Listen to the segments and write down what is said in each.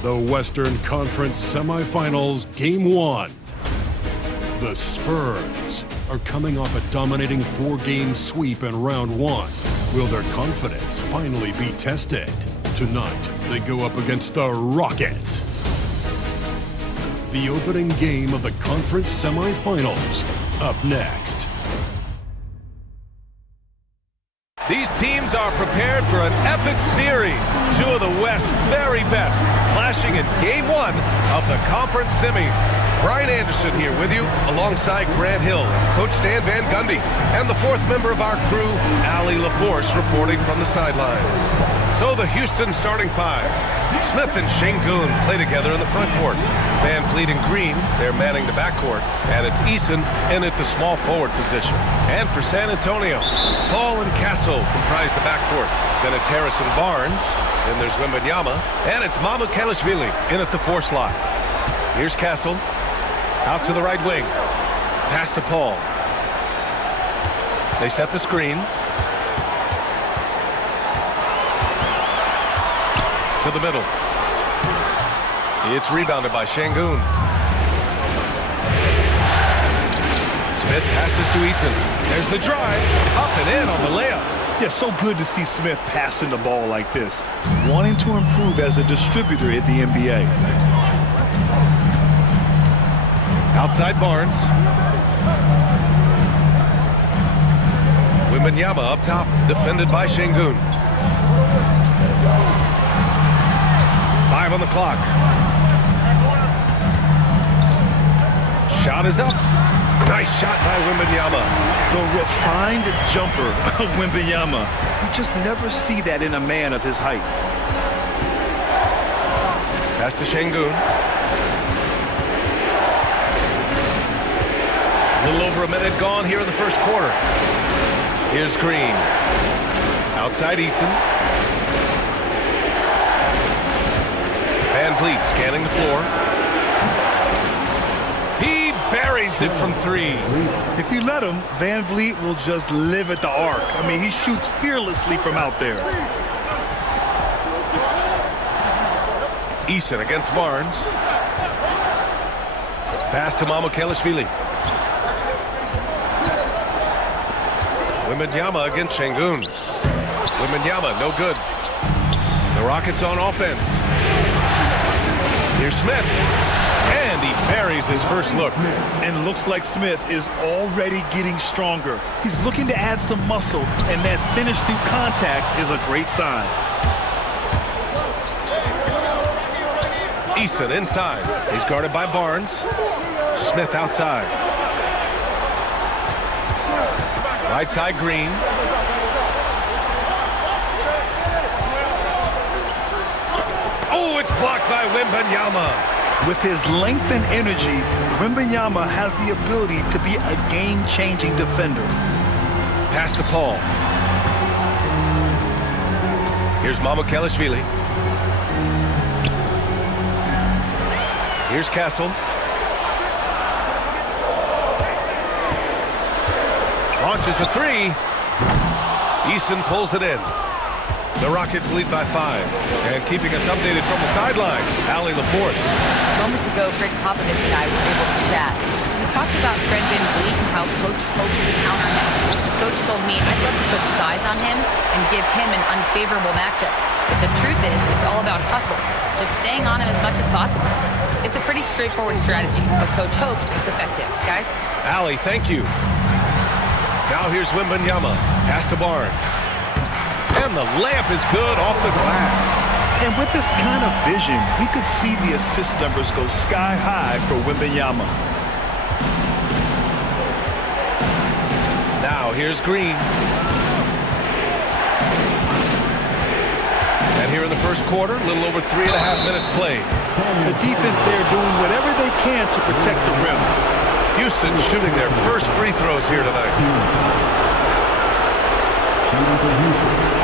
The Western Conference Semifinals, Game 1. The Spurs are coming off a dominating 4-game sweep in Round 1. Will their confidence finally be tested? Tonight, they go up against the Rockets. The opening game of the conference semifinals, up next. These teams are prepared for an epic series. Two of the West's very best clashing in Game 1 of the conference semis. Brian Anderson here with you alongside Grant Hill, Coach Dan Van Gundy, and the fourth member of our crew, Allie LaForce, reporting from the sidelines. So the Houston starting five. Smith and Şengün play together in the front court. Van Vliet and Green, they're manning the backcourt. And it's Eason in at the small forward position. And for San Antonio, Paul and Castle comprise the backcourt. Then it's Harrison Barnes. Then there's Wembanyama. And it's Mamukelashvili in at the 4 slot. Here's Castle. Out to the right wing. Pass to Paul. They set the screen. To the middle. It's rebounded by Şengün. Smith passes to Eason. There's the drive. Up and in on the layup. Yeah, so good to see Smith passing the ball like this. Wanting to improve as a distributor at the NBA. Outside Barnes. Wembanyama up top, defended by Şengün. 5 on the clock. Shot is up. Nice shot by Wembanyama. The refined jumper of Wembanyama. You just never see that in a man of his height. Pass to Şengün. A little over a minute gone here in the first quarter. Here's Green. Outside Eason. Van Vliet scanning the floor. He buries it from 3. If you let him, Van Vliet will just live at the arc. I mean, he shoots fearlessly from out there. Eason against Barnes. Pass to Mamukelashvili. Wembanyama against Şengün. Wembanyama, no good. The Rockets on offense. Here's Smith. And he buries his first look. And looks like Smith is already getting stronger. He's looking to add some muscle, and that finish through contact is a great sign. Eason inside. He's guarded by Barnes. Smith outside. Right side Green. Oh, it's blocked by Wembanyama. With his length and energy, Wembanyama has the ability to be a game-changing defender. Pass to Paul. Here's Mamukelashvili. Here's Castle. Launches a 3. Eason pulls it in. The Rockets lead by 5. And keeping us updated from the sideline, Allie LaForce. Moments ago, Greg Popovich and I were able to chat. We talked about Fred VanVleet and how Coach hopes to counter him. Coach told me I'd love to put size on him and give him an unfavorable matchup. But the truth is, it's all about hustle. Just staying on him as much as possible. It's a pretty straightforward strategy, but Coach hopes it's effective. Guys? Allie, thank you. Now here's Wembanyama. Pass to Barnes. And the layup is good off the glass. And with this kind of vision, we could see the assist numbers go sky high for Wembanyama. Now here's Green. And here in the first quarter, a little over 3.5 minutes played. The defense there doing whatever they can to protect the rim. Houston shooting their first free throws here tonight. Shooting for Houston.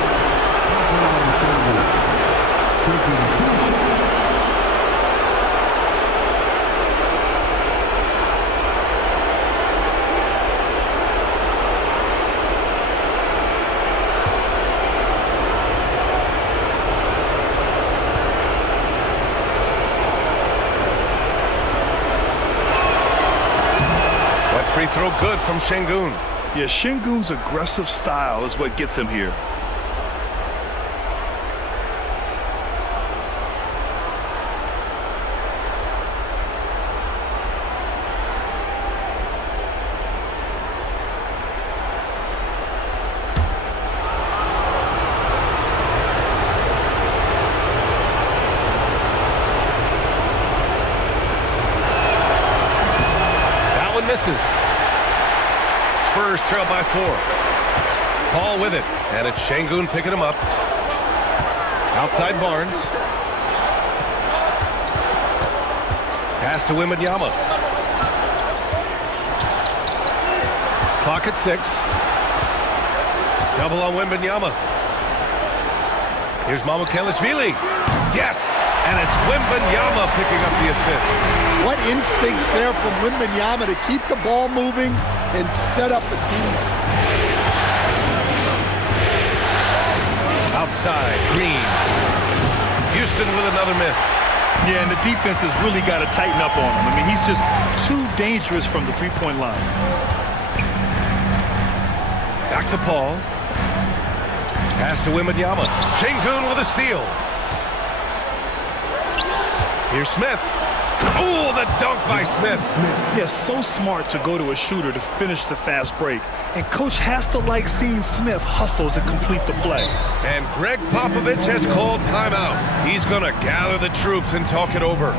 Taking 2 shots. throw good from Şengün. Yeah, Şengün's aggressive style is what gets him here. Misses. Spurs trail by 4. Paul with it, and it's Şengün picking him up. Outside Barnes. Pass to Wembanyama. Clock at 6. Double on Wembanyama. Here's Mamukelashvili. Yes! And it's Wembanyama picking up the assist. What instincts there from Wembanyama to keep the ball moving and set up the teammate. Outside, Green. Houston with another miss. Yeah, and the defense has really got to tighten up on him. I mean, he's just too dangerous from the three-point line. Back to Paul. Pass to Wembanyama. Şengün with a steal. Here's Smith. Oh, the dunk by Smith. Yeah, so smart to go to a shooter to finish the fast break. And coach has to like seeing Smith hustle to complete the play. And Greg Popovich has called timeout. He's going to gather the troops and talk it over.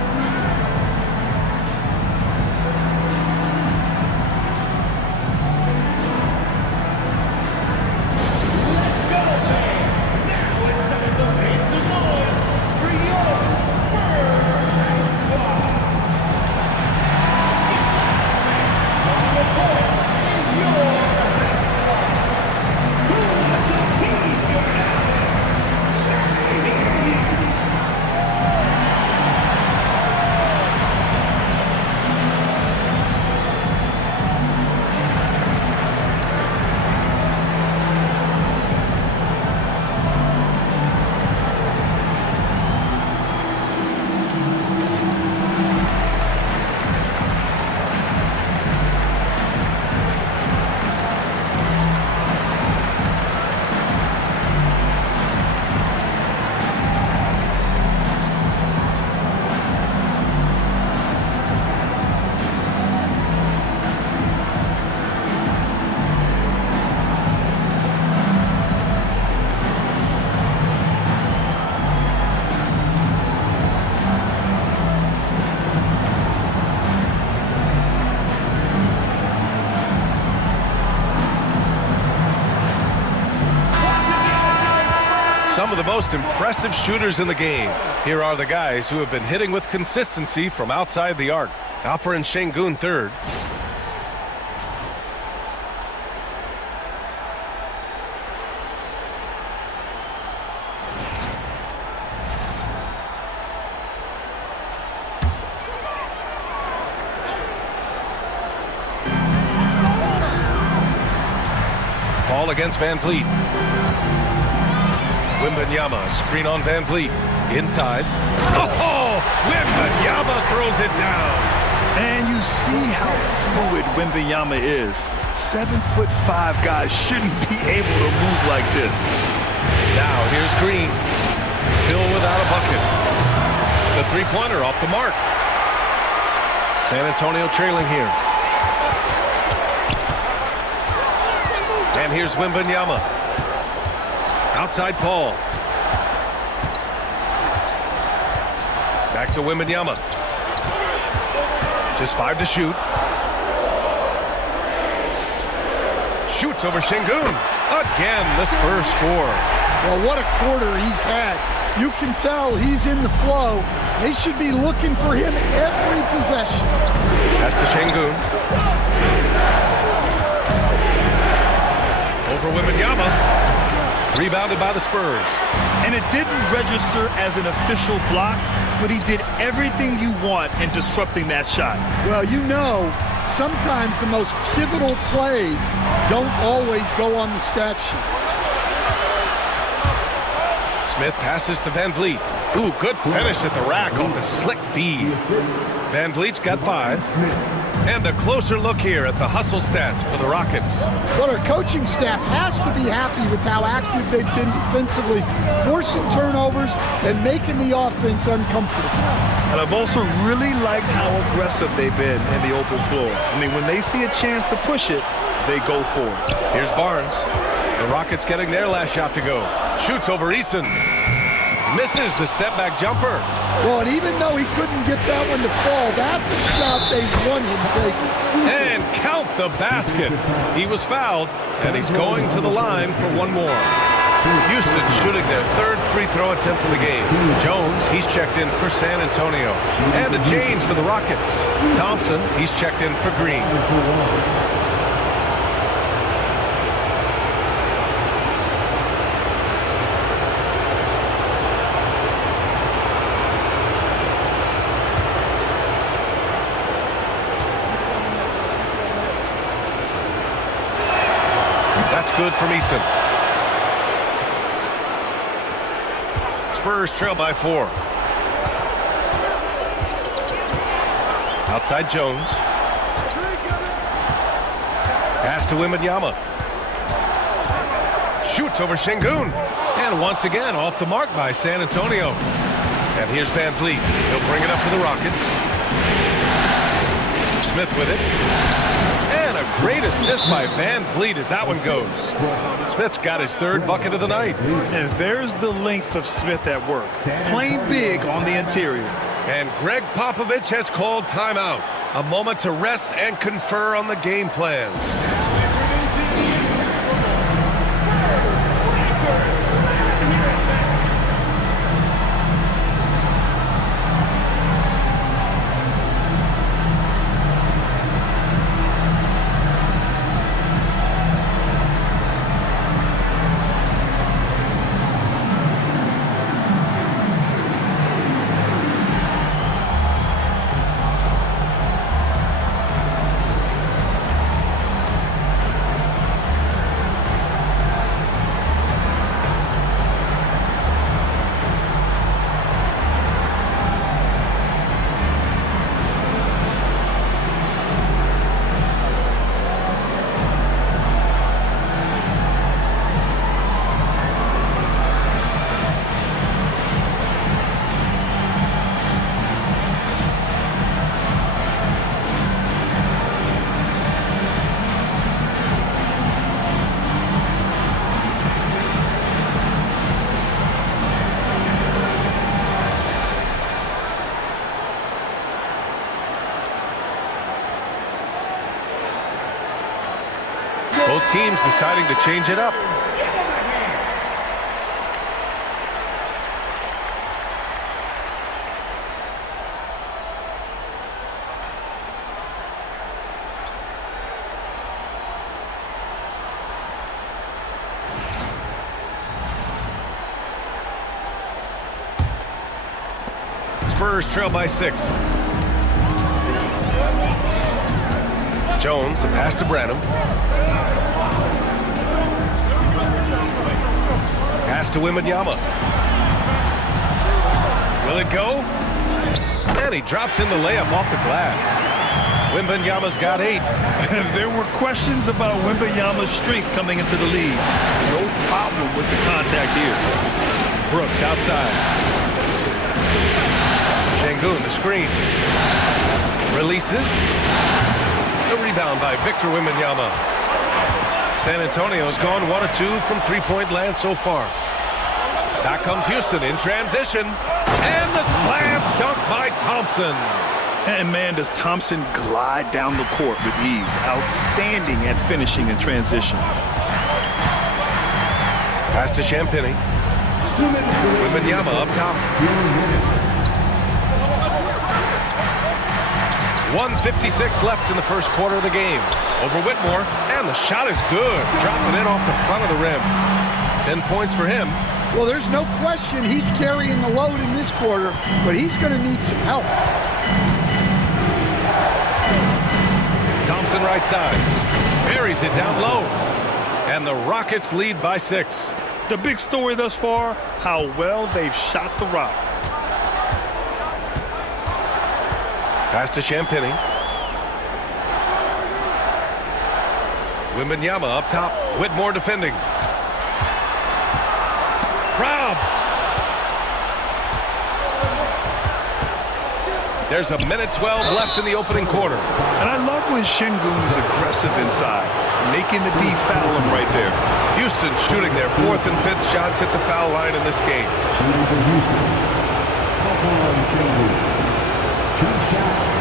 Some of the most impressive shooters in the game. Here are the guys who have been hitting with consistency from outside the arc. Alperen Şengün third. Paul against Van Vliet. Wembanyama, screen on Van Vliet. Inside. Oh! Wembanyama throws it down. And you see how fluid Wembanyama is. 7'5" guys shouldn't be able to move like this. Now here's Green. Still without a bucket. The three-pointer off the mark. San Antonio trailing here. And here's Wembanyama. Outside Paul. Back to Wembanyama. Just 5 to shoot. Shoots over Şengün. Again, the Spurs score. Well, what a quarter he's had. You can tell he's in the flow. They should be looking for him every possession. Pass to Şengün. Over Wembanyama. Rebounded by the Spurs. And it didn't register as an official block, but he did everything you want in disrupting that shot. Well, you know, sometimes the most pivotal plays don't always go on the stat sheet. Smith passes to Van Vliet. Ooh, good finish at the rack off the slick feed. Van Vliet's got 5. And a closer look here at the hustle stats for the Rockets. Well, our coaching staff has to be happy with how active they've been defensively, forcing turnovers and making the offense uncomfortable. And I've also really liked how aggressive they've been in the open floor. I mean, when they see a chance to push it, they go for it. Here's Barnes. The Rockets getting their last shot to go. Shoots over Eason. Misses the step-back jumper. Well, and even though he couldn't get that one to fall, that's a shot they want him taking. And count the basket. He was fouled, and he's going to the line for one more. Houston shooting their third free throw attempt of the game. Jones, he's checked in for San Antonio. And a change for the Rockets. Thompson, he's checked in for Green. That's good from Eason. Spurs trail by 4. Outside Jones. Pass to Wembanyama. Shoots over Şengün. And once again off the mark by San Antonio. And here's Van Vliet. He'll bring it up for the Rockets. Smith with it. And a great assist by Van Vliet as that one goes. Smith's got his third bucket of the night. And there's the length of Smith at work. Playing big on the interior. And Greg Popovich has called timeout. A moment to rest and confer on the game plan. Both teams deciding to change it up. Spurs trail by 6. Jones, the pass to Branham. Pass to Wembanyama. Will it go? And he drops in the layup off the glass. Wembanyama's got 8. There were questions about Wembanyama's strength coming into the league. No problem with the contact here. Brooks outside. Şengün, the screen. Releases. The rebound by Victor Wembanyama. San Antonio's gone 1 of 2 from three-point land so far. Back comes Houston in transition. And the slam dunk by Thompson. And man, does Thompson glide down the court with ease. Outstanding at finishing in transition. Pass to Champagny. Wembanyama up top. 1:56 left in the first quarter of the game. Over Whitmore, and the shot is good. Dropping in off the front of the rim. 10 points for him. Well, there's no question he's carrying the load in this quarter, but he's going to need some help. Thompson right side. Buries it down low. And the Rockets lead by 6. The big story thus far, how well they've shot the rock. Pass to Champagny. Wembanyama up top. Whitmore defending. Robbed. There's a minute 12 left in the opening quarter. And I love when Şengün is aggressive inside, making the D foul him right there. Houston shooting their 4th and 5th shots at the foul line in this game. Shooting for Houston. Şengün. 2 shots.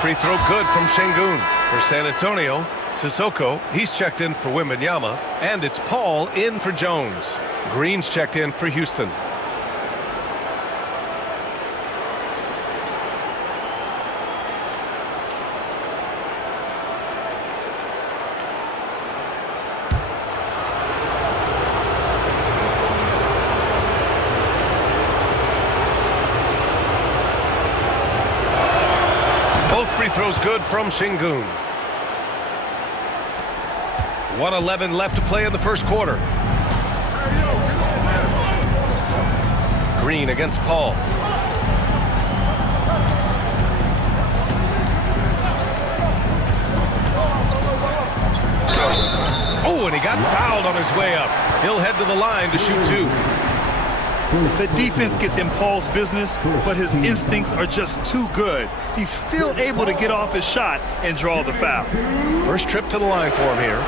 Free throw good from Şengün. For San Antonio, Sissoko, he's checked in for Wembanyama, and it's Paul in for Jones. Green's checked in for Houston. Free throws good from Şengün. 1:11 left to play in the first quarter. Green against Paul. Oh, and he got fouled on his way up. He'll head to the line to shoot 2. The defense gets in Paul's business, but his instincts are just too good. He's still able to get off his shot and draw the foul. First trip to the line for him here.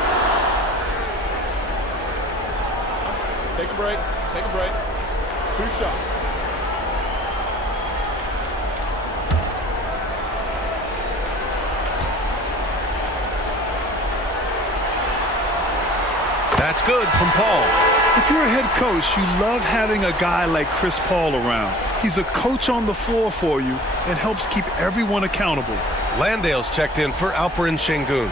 Take a break. Take a break. 2 shots. That's good from Paul. If you're a head coach, you love having a guy like Chris Paul around. He's a coach on the floor for you and helps keep everyone accountable. Landale's checked in for Alperen Şengün.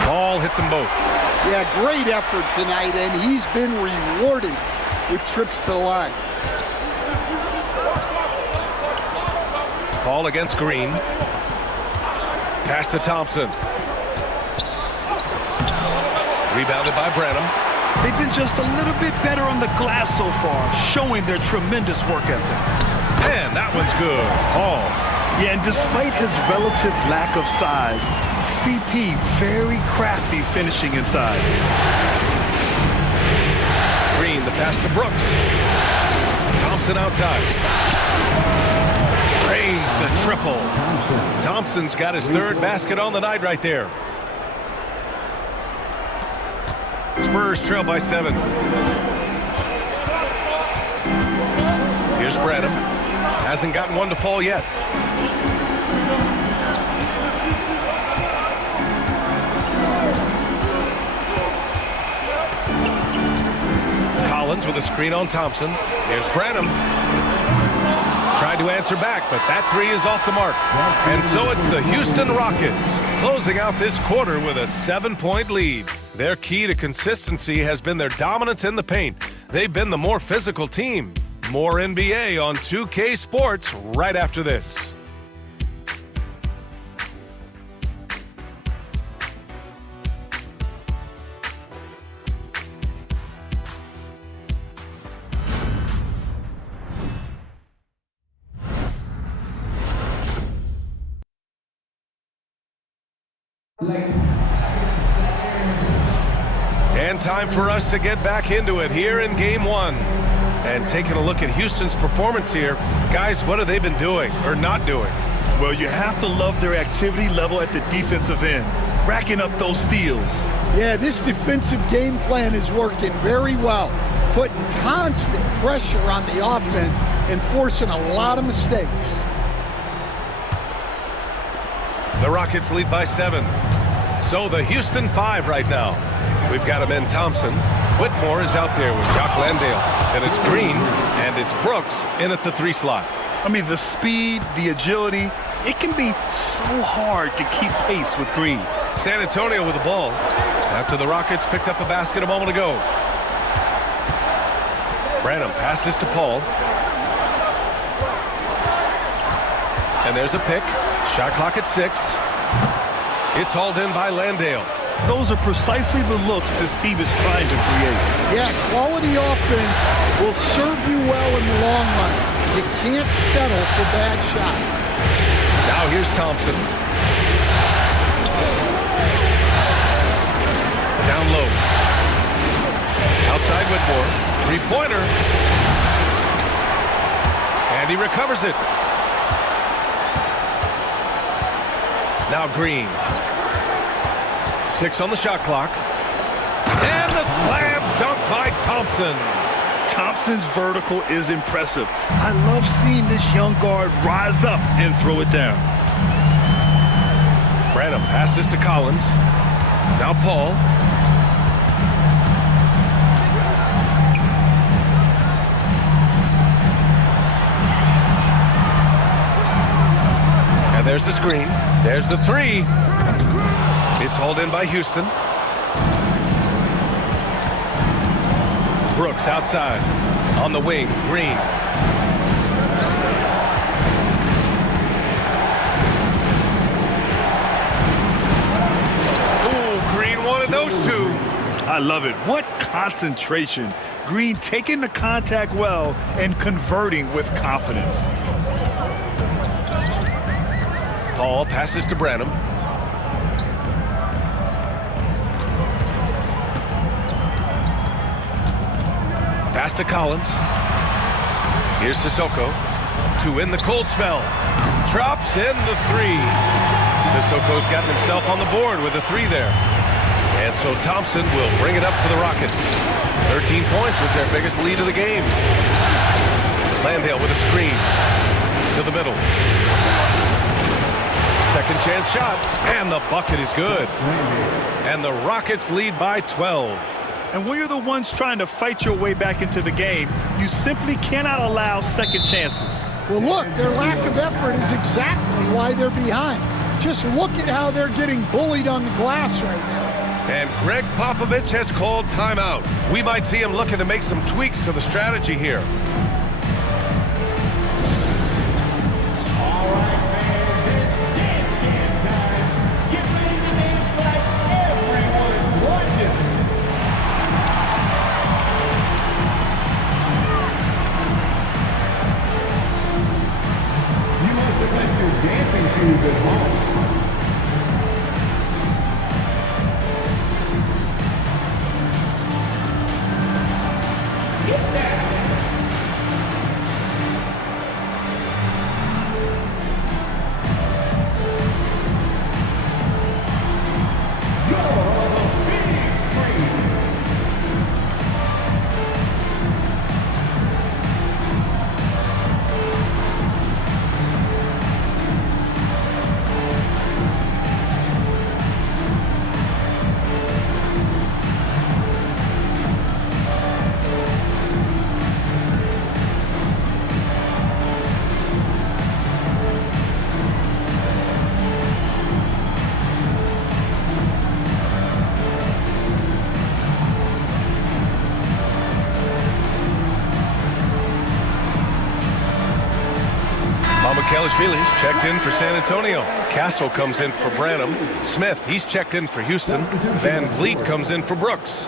Paul hits them both. Yeah, great effort tonight, and he's been rewarded with trips to the line. Paul against Green. Pass to Thompson. Rebounded by Branham. They've been just a little bit better on the glass so far, showing their tremendous work ethic. And that one's good. Paul. Yeah, and despite his relative lack of size, CP very crafty finishing inside. Green, the pass to Brooks. Thompson outside. Drains the triple. Thompson's got his 3rd basket on the night right there. Spurs trail by 7. Here's Branham. Hasn't gotten one to fall yet. Collins with a screen on Thompson. Here's Branham. Tried to answer back, but that 3 is off the mark. And so it's the Houston Rockets closing out this quarter with a 7-point lead. Their key to consistency has been their dominance in the paint. They've been the more physical team. More NBA on 2K Sports right after this. And time for us to get back into it here in Game 1. And taking a look at Houston's performance here, guys, what have they been doing or not doing? Well, you have to love their activity level at the defensive end, racking up those steals. Yeah, this defensive game plan is working very well, putting constant pressure on the offense and forcing a lot of mistakes. The Rockets lead by 7. So the Houston 5 right now. We've got him in Thompson. Whitmore is out there with Jock Landale. And it's Green, and it's Brooks in at the 3 slot. I mean, the speed, the agility, it can be so hard to keep pace with Green. San Antonio with the ball after the Rockets picked up a basket a moment ago. Branham passes to Paul. And there's a pick. Shot clock at 6. It's hauled in by Landale. Those are precisely the looks this team is trying to create. Yeah, quality offense will serve you well in the long run. You can't settle for bad shots. Now here's Thompson. Down low. Outside Whitmore. Three-pointer. And he recovers it. Now Green. 6 on the shot clock. And the slam dunk by Thompson. Thompson's vertical is impressive. I love seeing this young guard rise up and throw it down. Branham passes to Collins. Now Paul. And there's the screen. There's the 3. It's hauled in by Houston. Brooks outside. On the wing, Green. Ooh, Green wanted those two. I love it. What concentration. Green taking the contact well and converting with confidence. Paul passes to Branham. Pass to Collins. Here's Sissoko to win the cold spell. Drops in the 3. Sissoko's gotten himself on the board with a 3 there. And so Thompson will bring it up for the Rockets. 13 points was their biggest lead of the game. Landale with a screen to the middle. Second chance shot, and the bucket is good. And the Rockets lead by 12. And when you're the ones trying to fight your way back into the game, you simply cannot allow second chances. Well, look, their lack of effort is exactly why they're behind. Just look at how they're getting bullied on the glass right now. And Greg Popovich has called timeout. We might see him looking to make some tweaks to the strategy here. All right, fans, it's dance game time. Get ready to dance like everyone's watching. You must have left your dancing shoes at home. Get down. Kelishvili's checked in for San Antonio. Castle comes in for Branham. Smith, he's checked in for Houston. Van Vliet comes in for Brooks.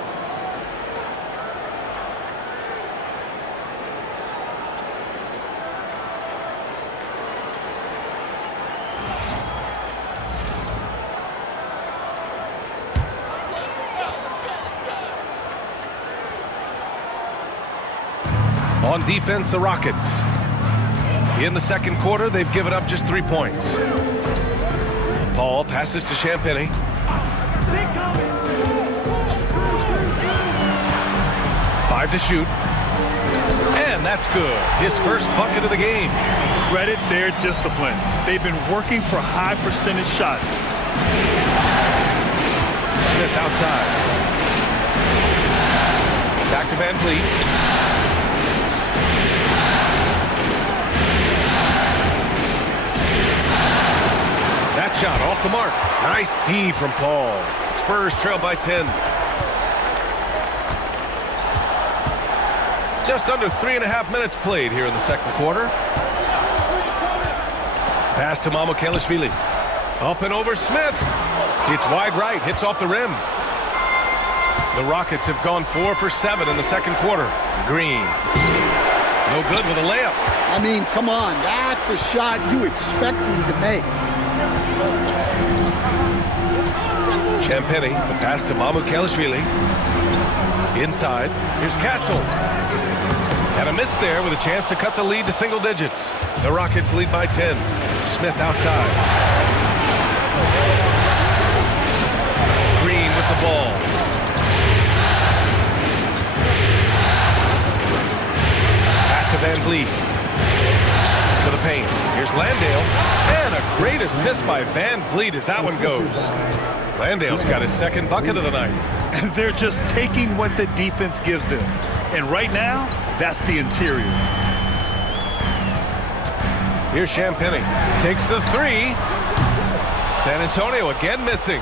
On defense, the Rockets. In the second quarter, they've given up just 3 points. Paul passes to Champagny. 5 to shoot. And that's good. His first bucket of the game. Credit their discipline. They've been working for high percentage shots. Smith outside. Back to Van Vliet. That shot off the mark. Nice D from Paul. Spurs trail by 10. Just under 3.5 minutes played here in the second quarter. Pass to Mamukelashvili. Up and over Smith. It's wide right, hits off the rim. The Rockets have gone 4 for 7 in the second quarter. Green. No good with a layup. I mean, come on. That's a shot you expect him to make. Champagny, the pass to Mamukelashvili. Inside, here's Castle. And a miss there with a chance to cut the lead to single digits. The Rockets lead by 10. Smith outside. Green with the ball. Pass to Van Vliet. To the paint. Here's Landale. And a great assist by Van Vliet as that one goes. Landale's got his second bucket of the night. They're just taking what the defense gives them. And right now, that's the interior. Here's Champagny. Takes the three. San Antonio again missing.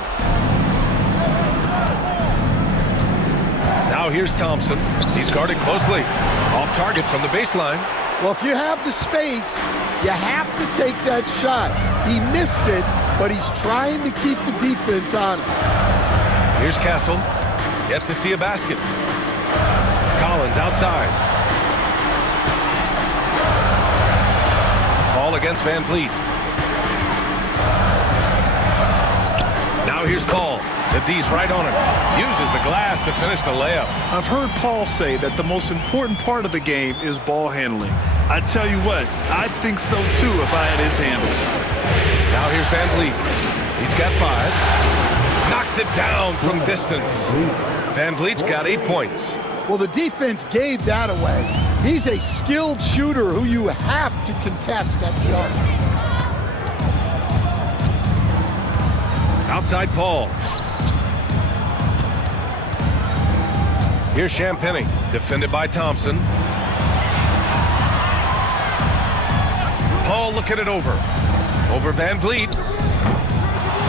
Now here's Thompson. He's guarded closely. Off target from the baseline. Well, if you have the space, you have to take that shot. He missed it, but he's trying to keep the defense honest. Here's Castle. Yet to see a basket. Collins outside. Ball against Van Vliet. Now here's Paul. The D's right on him. Uses the glass to finish the layup. I've heard Paul say that the most important part of the game is ball handling. I tell you what, I'd think so too if I had his handles. Now here's Van Vliet. He's got 5. Knocks it down from distance. Van Vliet's got 8 points. Well, the defense gave that away. He's a skilled shooter who you have to contest at the arc. Outside Paul. Here's Champagny, defended by Thompson. Paul looking it over. Over Van Vliet.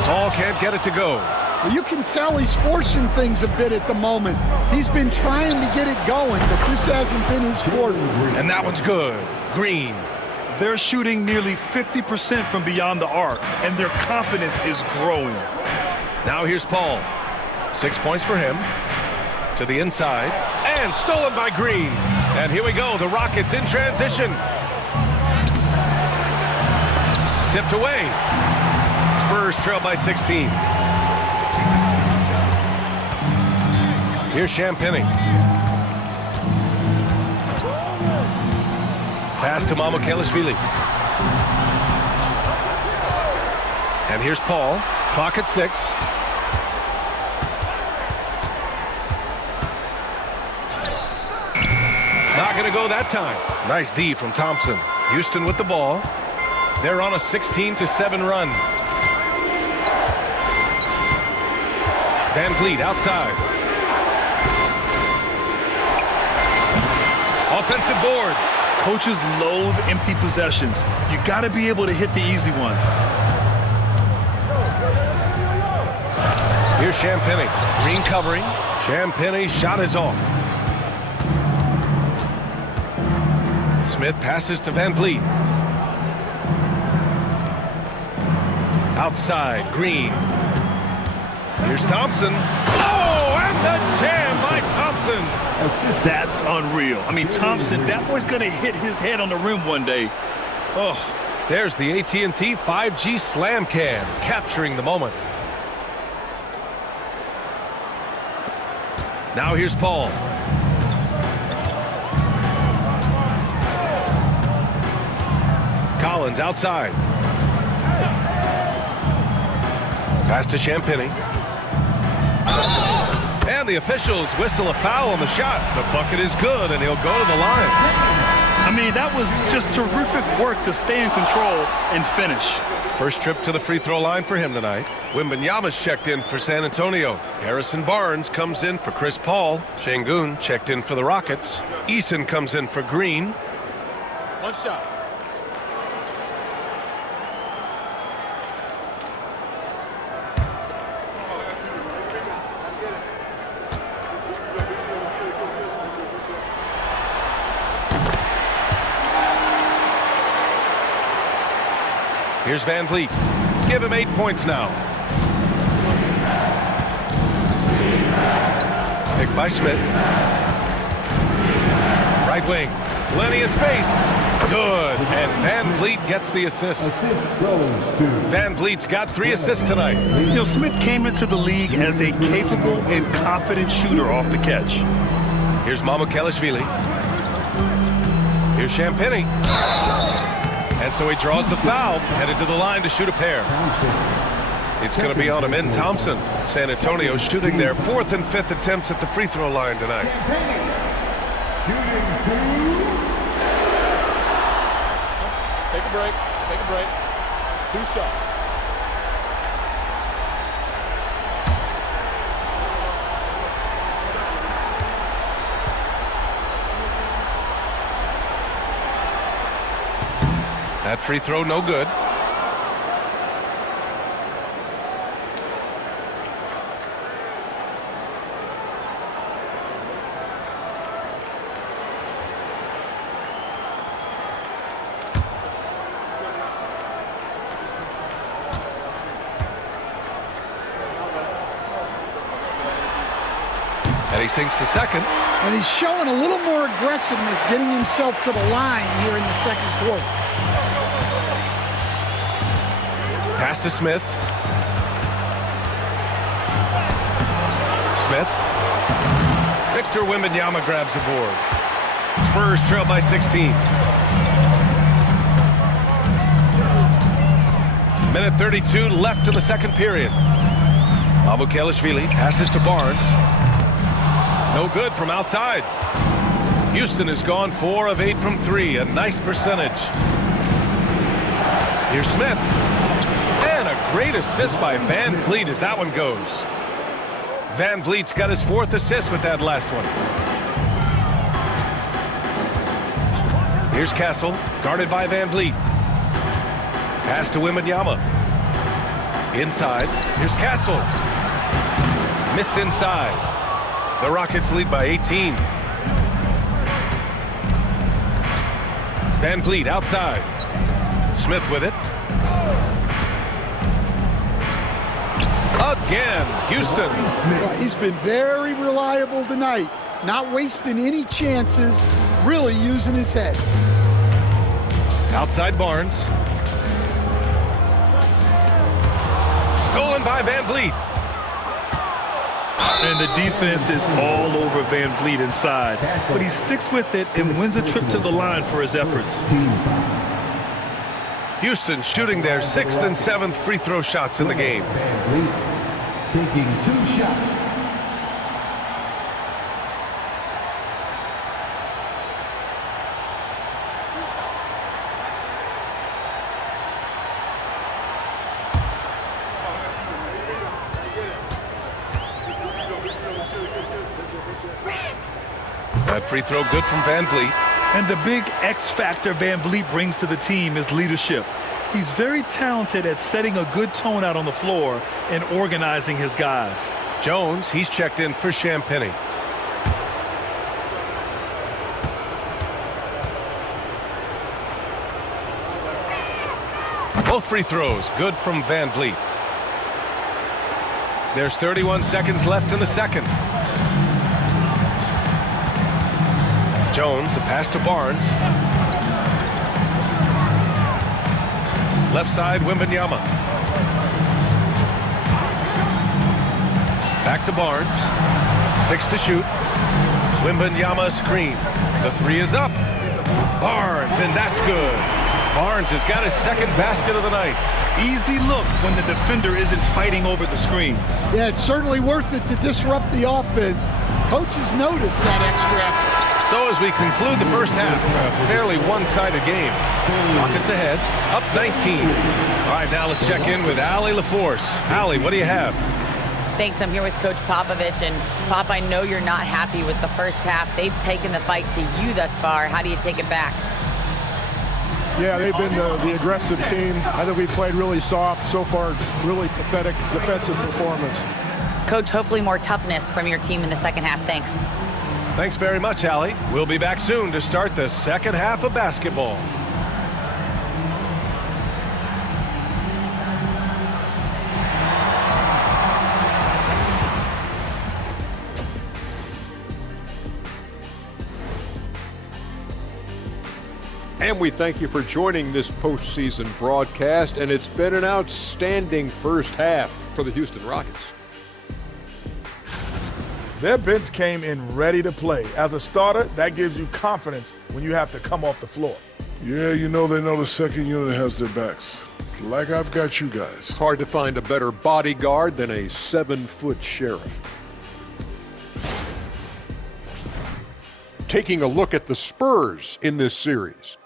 Paul can't get it to go. Well, you can tell he's forcing things a bit at the moment. He's been trying to get it going, but this hasn't been his quarter. And that one's good. Green. They're shooting nearly 50% from beyond the arc, and their confidence is growing. Now here's Paul. 6 points for him. To the inside. And stolen by Green. And here we go. The Rockets in transition. Tipped away. Spurs trail by 16. Here's Champagny. Pass to Mamukelashvili. And here's Paul. Clock at 6. Not going to go that time. Nice D from Thompson. Houston with the ball. They're on a 16-7 run. Van Vliet outside. Offensive board. Coaches loathe empty possessions. You got to be able to hit the easy ones. Here's Champagny. Green covering. Champagny's shot is off. Smith passes to Van Vliet. Outside, Green. Here's Thompson. Oh, and the jam by Thompson. That's unreal. I mean, Thompson, that boy's going to hit his head on the rim one day. Oh, there's the AT&T 5G Slam Cam, capturing the moment. Now here's Paul. Collins outside. Pass to Champagny. And the officials whistle a foul on the shot. The bucket is good, and he'll go to the line. I mean, that was just terrific work to stay in control and finish. First trip to the free throw line for him tonight. Wembanyama's checked in for San Antonio. Harrison Barnes comes in for Chris Paul. Şengün checked in for the Rockets. Eason comes in for Green. One shot. Here's Van Vliet. Give him 8 points now. Picked by Smith. Right wing. Plenty of space. Good. And Van Vliet gets the assist. Van Vliet's got 3 assists tonight. You know, Smith came into the league as a capable and confident shooter off the catch. Here's Mamukelashvili. Here's Champagny. And so he draws the foul, headed to the line to shoot a pair. It's going to be on him in Thompson. San Antonio shooting their 4th and 5th attempts at the free throw line tonight. Take a break. Take a break. 2 shots. That free throw, no good. And he sinks the second. And he's showing a little more aggressiveness, getting himself to the line here in the second quarter. Pass to Smith. Smith. Victor Wembanyama grabs the board. Spurs trail by 16. Minute 32 left in the second period. Mamukelashvili passes to Barnes. No good from outside. Houston has gone 4 of 8 from 3. A nice percentage. Here's Smith. And a great assist by Van Vliet as that one goes. Van Vliet's got his 4th assist with that last one. Here's Castle, guarded by Van Vliet. Pass to Wembanyama. Inside. Here's Castle. Missed inside. The Rockets lead by 18. Van Vliet outside. Smith with it. Again, Houston. Well, he's been very reliable tonight. Not wasting any chances, really using his head. Outside Barnes. Stolen by Van Vliet. And the defense is all over Van Vliet inside. But he sticks with it and wins a trip to the line for his efforts. Houston shooting their 6th and 7th free throw shots in the game. Taking 2 shots. That free throw good from Van Vliet. And the big X factor Van Vliet brings to the team is leadership. He's very talented at setting a good tone out on the floor and organizing his guys. Jones, he's checked in for Champagny. Both free throws good from Van Vliet. There's 31 seconds left in the second. Jones, the pass to Barnes. Left side, Wembanyama. Back to Barnes. 6 to shoot. Wembanyama screen. The 3 is up. Barnes, and that's good. Barnes has got his 2nd basket of the night. Easy look when the defender isn't fighting over the screen. Yeah, it's certainly worth it to disrupt the offense. Coaches notice that extra effort. So as we conclude the first half, a fairly one-sided game. Rockets ahead, up 19. All right, now let's check in with Allie LaForce. Allie, what do you have? Thanks. I'm here with Coach Popovich. And Pop, I know you're not happy with the first half. They've taken the fight to you thus far. How do you take it back? Yeah, they've been the aggressive team. I think we played really soft. So far, really pathetic defensive performance. Coach, hopefully more toughness from your team in the second half. Thanks. Thanks very much, Allie. We'll be back soon to start the second half of basketball. And we thank you for joining this postseason broadcast, and it's been an outstanding first half for the Houston Rockets. Their bench came in ready to play. As a starter, that gives you confidence when you have to come off the floor. Yeah, you know they know the second unit has their backs. Like I've got you guys. Hard to find a better bodyguard than a 7-foot sheriff. Taking a look at the Spurs in this series.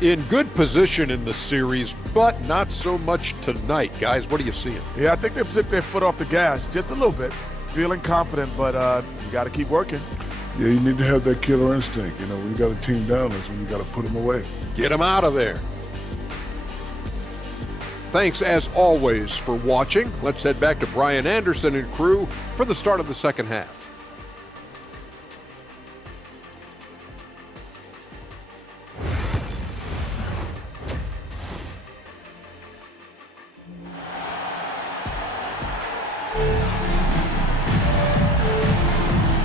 In good position in the series, but not so much tonight. Guys, what are you seeing? Yeah, I think they took their foot off the gas just a little bit. Feeling confident, but you got to keep working. Yeah, you need to have that killer instinct. You know, when you got a team down, that's when you got to put them away. Get them out of there. Thanks, as always, for watching. Let's head back to Brian Anderson and crew for the start of the second half.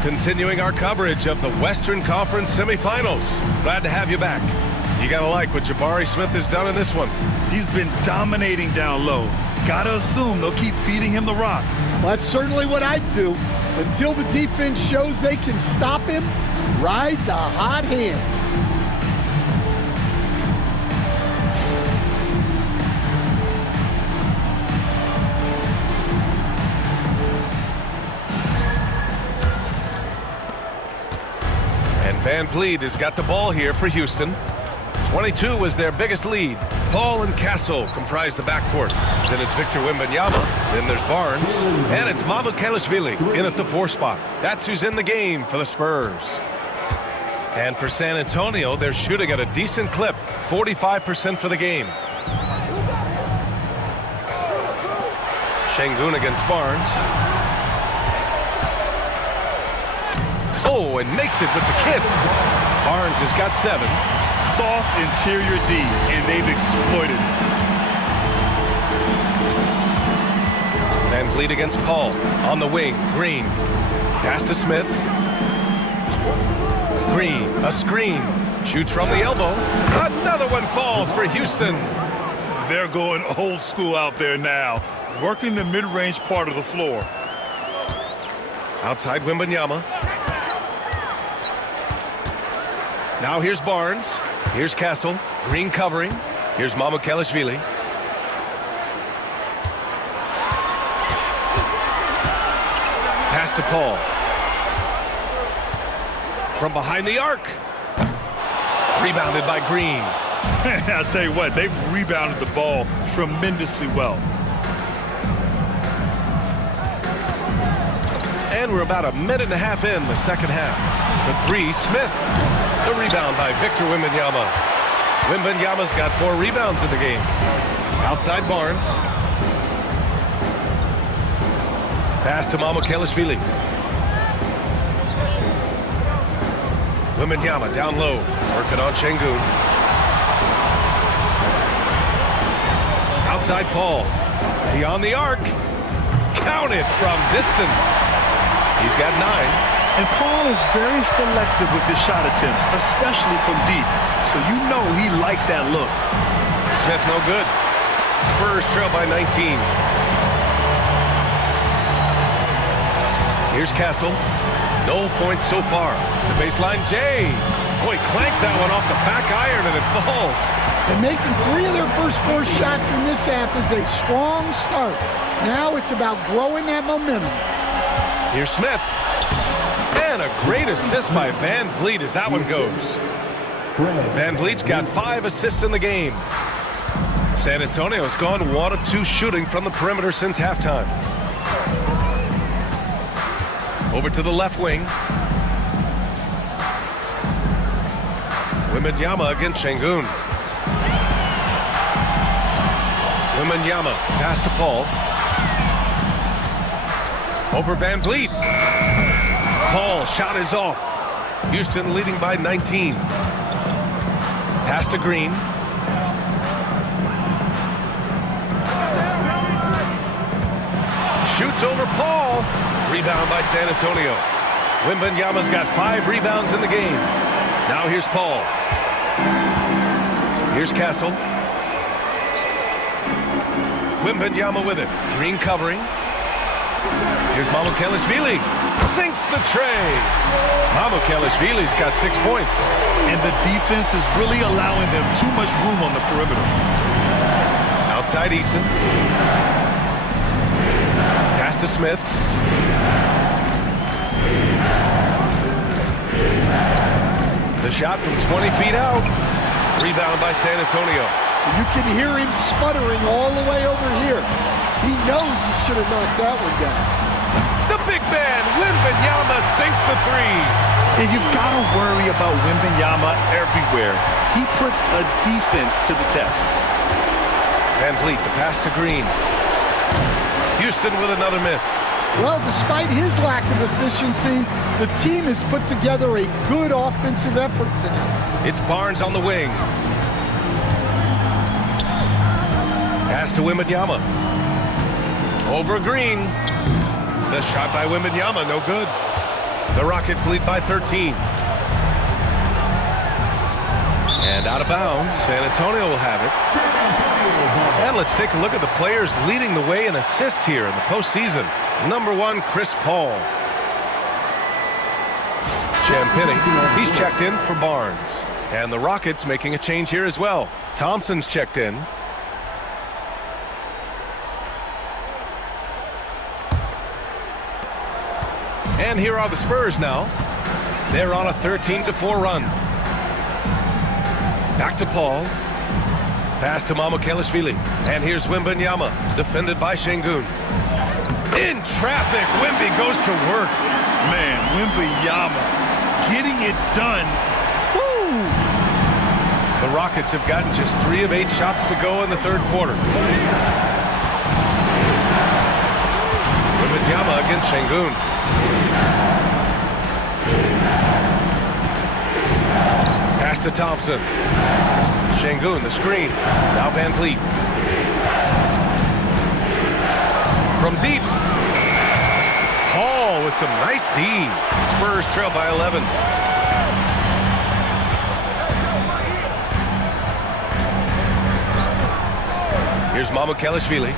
Continuing our coverage of the Western Conference semifinals. Glad to have you back. You gotta like what Jabari Smith has done in this one. He's been dominating down low. Gotta assume they'll keep feeding him the rock. Well, that's certainly what I'd do. Until the defense shows they can stop him, ride the hot hand. Van Vliet has got the ball here for Houston. 22 was their biggest lead. Paul and Castle comprise the backcourt. Then it's Victor Wembanyama. Then there's Barnes. And it's Mamukelashvili in at the 4 spot. That's who's in the game for the Spurs. And for San Antonio, they're shooting at a decent clip. 45% for the game. Şengün against Barnes. Oh, and makes it with the kiss. Barnes has got 7. Soft interior D, and they've exploited it. Van Vliet against Paul. On the wing, Green. Pass to Smith. Green, a screen. Shoots from the elbow. Another one falls for Houston. They're going old school out there now, working the mid-range part of the floor. Outside Wembanyama. Now here's Barnes. Here's Castle. Green covering. Here's Mamukelashvili. Pass to Paul. From behind the arc. Rebounded by Green. I'll tell you what, they've rebounded the ball tremendously well. And we're about a minute and a half in the second half. The 3, Smith. The rebound by Victor Wembanyama. Wembanyama's got 4 rebounds in the game. Outside Barnes. Pass to Mamukelashvili. Wembanyama down low. Working on Şengün. Outside Paul. Beyond the arc. Counted from distance. He's got 9. And Paul is very selective with his shot attempts, especially from deep. So you know he liked that look. Smith no good. Spurs trail by 19. Here's Castle. No points so far. The baseline, Jay. Boy, clanks that one off the back iron and it falls. And making 3 of their first 4 shots in this half is a strong start. Now it's about growing that momentum. Here's Smith. And a great assist by Van Vliet as that one goes. Van Vliet's got 5 assists in the game. San Antonio's gone 1 of 2 shooting from the perimeter since halftime. Over to the left wing. Wembanyama against Şengün. Wembanyama, pass to Paul. Over Van Vliet. Paul, shot is off. Houston leading by 19. Pass to Green. Shoots over Paul. Rebound by San Antonio. Wembanyama's got 5 rebounds in the game. Now here's Paul. Here's Castle. Wembanyama with it. Green covering. Here's Mamukelashvili. Sinks the tray. Mamukelashvili's got 6 points. And the defense is really allowing them too much room on the perimeter. Outside Eason. Pass to Smith. The shot from 20 feet out. Rebound by San Antonio. You can hear him sputtering all the way over here. He knows he should have knocked that one down. The big man, Wembanyama, sinks the three. And you've got to worry about Wembanyama everywhere. He puts a defense to the test. Van Vliet, the pass to Green. Houston with another miss. Well, despite his lack of efficiency, the team has put together a good offensive effort tonight. It's Barnes on the wing. Pass to Wembanyama. Over Green. The shot by Wembanyama, no good. The Rockets lead by 13. And out of bounds, San Antonio will have it. And let's take a look at the players leading the way in assists here in the postseason. Number 1, Chris Paul. Champagny, he's checked in for Barnes. And the Rockets making a change here as well. Thompson's checked in. And here are the Spurs now. They're on a 13-4 run. Back to Paul. Pass to Mamukelashvili. And here's Wembanyama, defended by Şengün. In traffic, Wemby goes to work. Man, Wembanyama getting it done. Woo! The Rockets have gotten just 3 of 8 shots to go in the third quarter. Wembanyama against Şengün. Pass to Thompson. Şengün, the screen. Now Van Vliet. From deep. Paul with some nice D. Spurs trail by 11. Here's Mamukelashvili.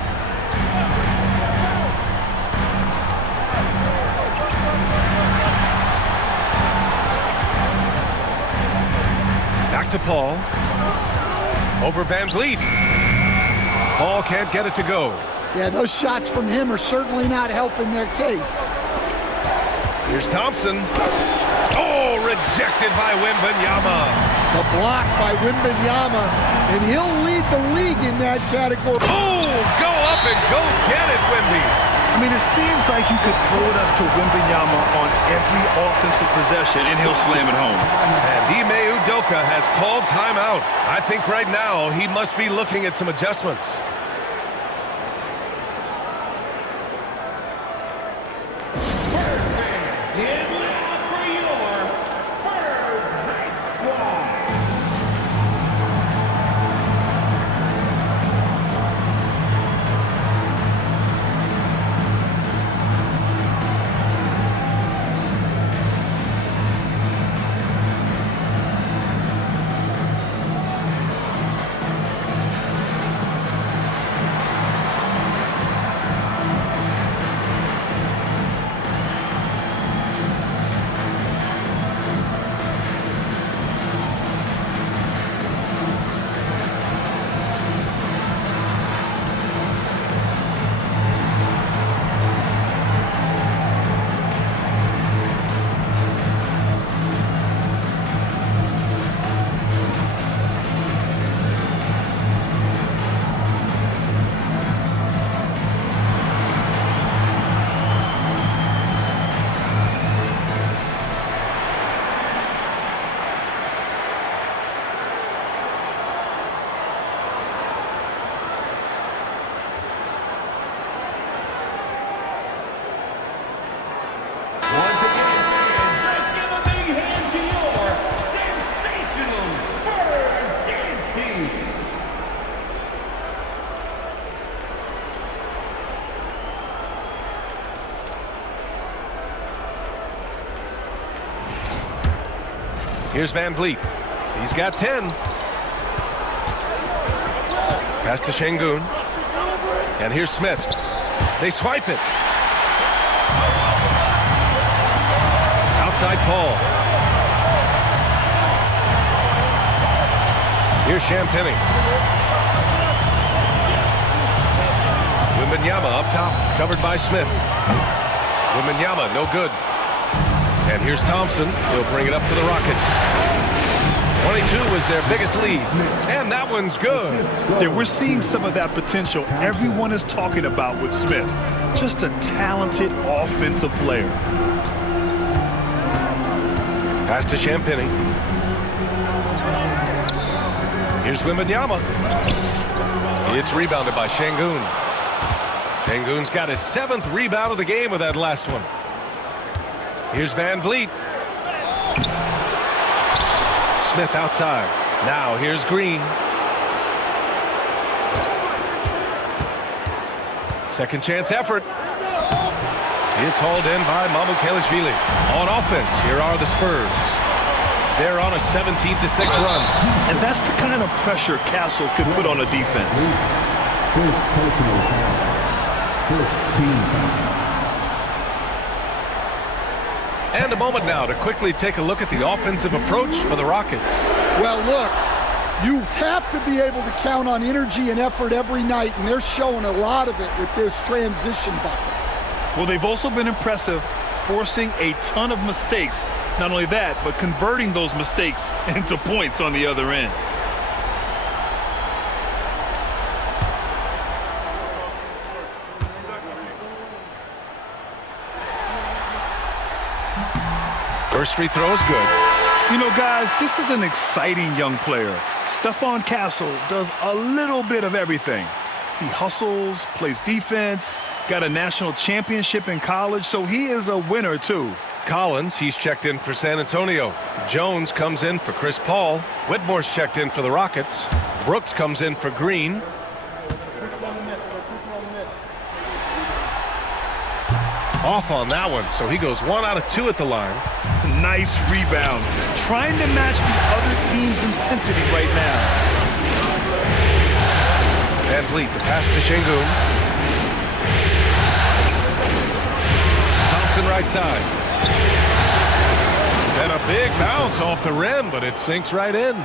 Back to Paul. Over Van Vliet. Paul can't get it to go. Yeah, those shots from him are certainly not helping their case. Here's Thompson. Oh, rejected by Wembanyama. The block by Wembanyama, and he'll lead the league in that category. Oh, go up and go get it, Wemby. I mean, it seems like you could throw it up to Wembanyama on every offensive possession, and he'll slam it home. And Ime Udoka has called timeout. I think right now he must be looking at some adjustments. Here's Van Vliet. He's got 10. Pass to Şengün. And here's Smith. They swipe it. Outside Paul. Here's Champagny. Wembanyama up top, covered by Smith. Wembanyama, no good. And here's Thompson. He'll bring it up for the Rockets. 22 was their biggest lead. And that one's good. Yeah, we're seeing some of that potential everyone is talking about with Smith. Just a talented offensive player. Pass to Champagny. Here's Wembanyama. It's rebounded by Şengün. Şengün's got his 7th rebound of the game with that last one. Here's Van Vliet. Smith outside. Now here's Green. Second chance effort. It's hauled in by Mamukelashvili. On offense, here are the Spurs. They're on a 17-6 run. And that's the kind of pressure Castle could put on a defense. First personal foul. First team foul. And a moment now to quickly take a look at the offensive approach for the Rockets. Well, look, you have to be able to count on energy and effort every night, and they're showing a lot of it with their transition buckets. Well, they've also been impressive, forcing a ton of mistakes. Not only that, but converting those mistakes into points on the other end. First free throw is good. You know, guys, this is an exciting young player. Stephon Castle does a little bit of everything. He hustles, plays defense, got a national championship in college, so he is a winner, too. Collins, he's checked in for San Antonio. Jones comes in for Chris Paul. Whitmore's checked in for the Rockets. Brooks comes in for Green. Off on that one, so he goes 1 out of 2 at the line. Nice rebound. Trying to match the other team's intensity right now. Van Vliet, the pass to Şengün. Thompson right side. And a big bounce off the rim, but it sinks right in.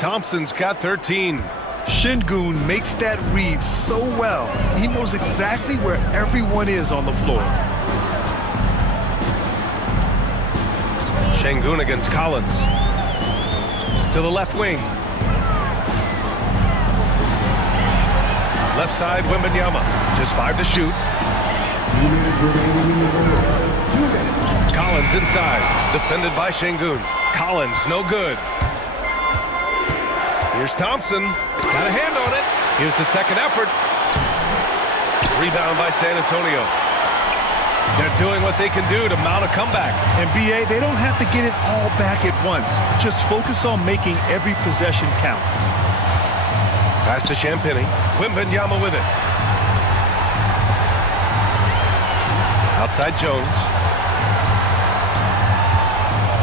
Thompson's got 13. Şengün makes that read so well. He knows exactly where everyone is on the floor. Şengün against Collins. To the left wing. Left side, Wembanyama. Just 5 to shoot. Collins inside. Defended by Şengün. Collins, no good. Here's Thompson. Got a hand on it. Here's the second effort. Rebound by San Antonio. They're doing what they can do to mount a comeback. And BA, they don't have to get it all back at once. Just focus on making every possession count. Pass to Champagny. Wembanyama with it. Outside Jones.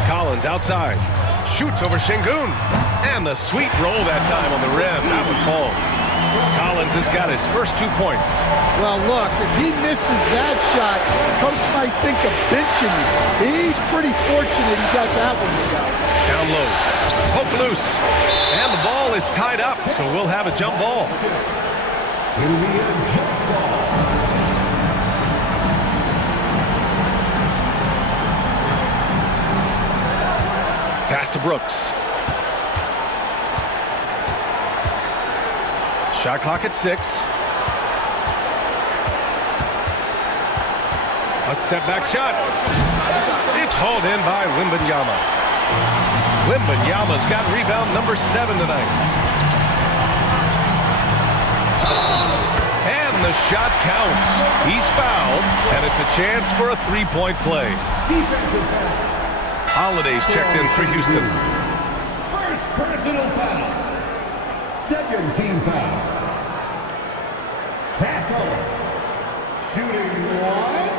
Collins outside. Shoots over Şengün. And the sweet roll that time on the rim. That one falls. Collins has got his first 2 points. Well, look, if he misses that shot, coach might think of benching him. He's pretty fortunate he got that one to go. Down low. Poke loose. And the ball is tied up, so we'll have a jump ball. It'll be a jump ball. Pass to Brooks. Shot clock at 6. A step back shot. It's hauled in by Wembanyama. Wembanyama's got rebound number 7 tonight. And the shot counts. He's fouled, and it's a chance for a 3-point play. Holiday's checked in for Houston. First personal foul. Second team foul. Castle. Shooting 1.